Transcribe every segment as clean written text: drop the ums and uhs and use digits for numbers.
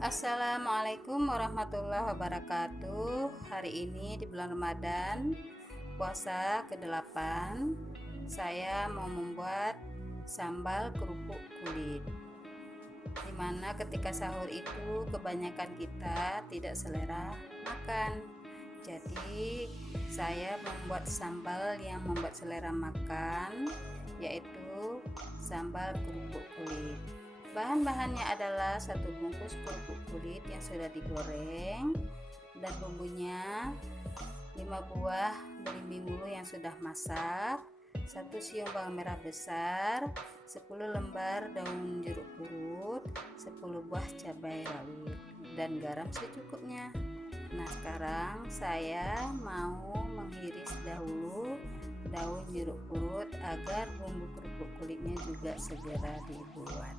Assalamualaikum warahmatullahi wabarakatuh. Hari ini di bulan Ramadan, puasa ke-8, saya mau membuat sambal kerupuk kulit. Dimana ketika sahur itu kebanyakan kita tidak selera makan. Jadi saya membuat sambal yang membuat selera makan, yaitu sambal kerupuk kulit. Bahan-bahannya adalah 1 bungkus kerupuk kulit yang sudah digoreng, dan bumbunya 5 buah belimbing bulu yang sudah masak, 1 siung bawang merah besar, 10 lembar daun jeruk purut, 10 buah cabai rawit, dan garam secukupnya. Nah, sekarang saya mau mengiris dahulu daun jeruk purut agar bumbu kerupuk kulitnya juga segera dibuat.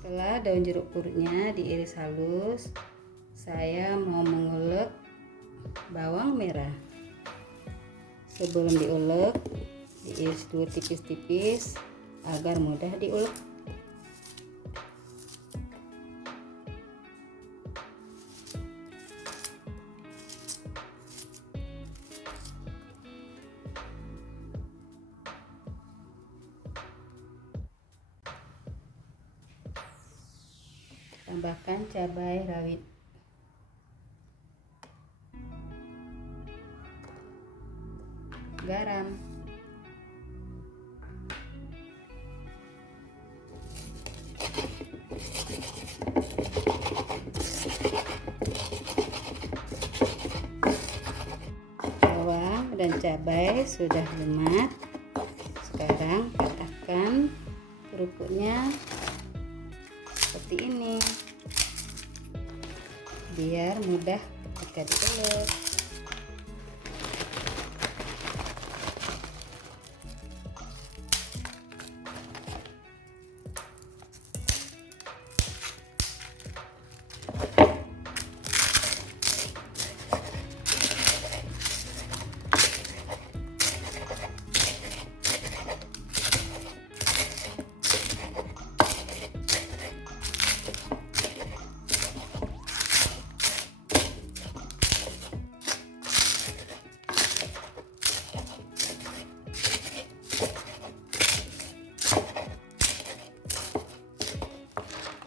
Setelah daun jeruk purutnya diiris halus, saya mau mengulek bawang merah. Sebelum diulek, diiris dulu tipis-tipis agar mudah diulek. Tambahkan cabai rawit, garam, bawang dan cabai sudah lumat. Sekarang patahkan kerupuknya seperti ini biar mudah ketika diulek.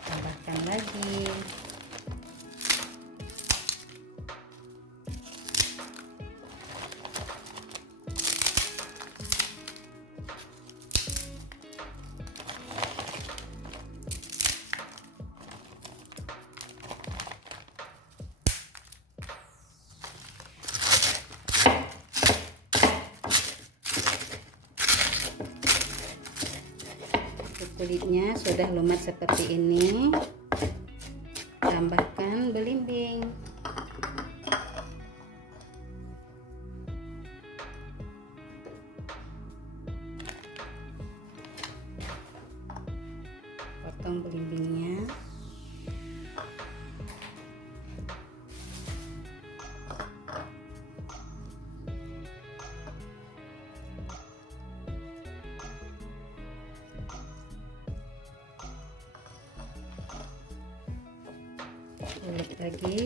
Tambahkan lagi. Kulitnya sudah lumat seperti ini. Tambahkan belimbing. Potong belimbingnya. Ulek lagi.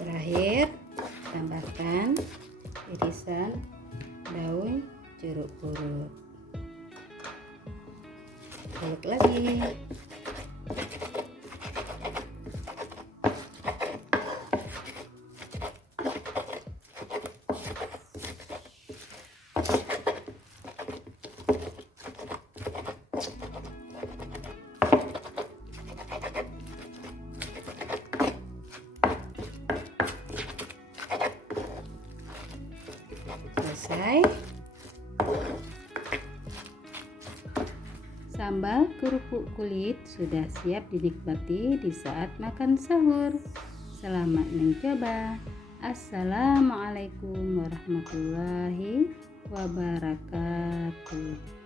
Terakhir, tambahkan irisan daun jeruk purut. Ulek lagi. Selesai. Sambal kerupuk kulit sudah siap dinikmati di saat makan sahur. Selamat mencoba. Assalamualaikum warahmatullahi wabarakatuh.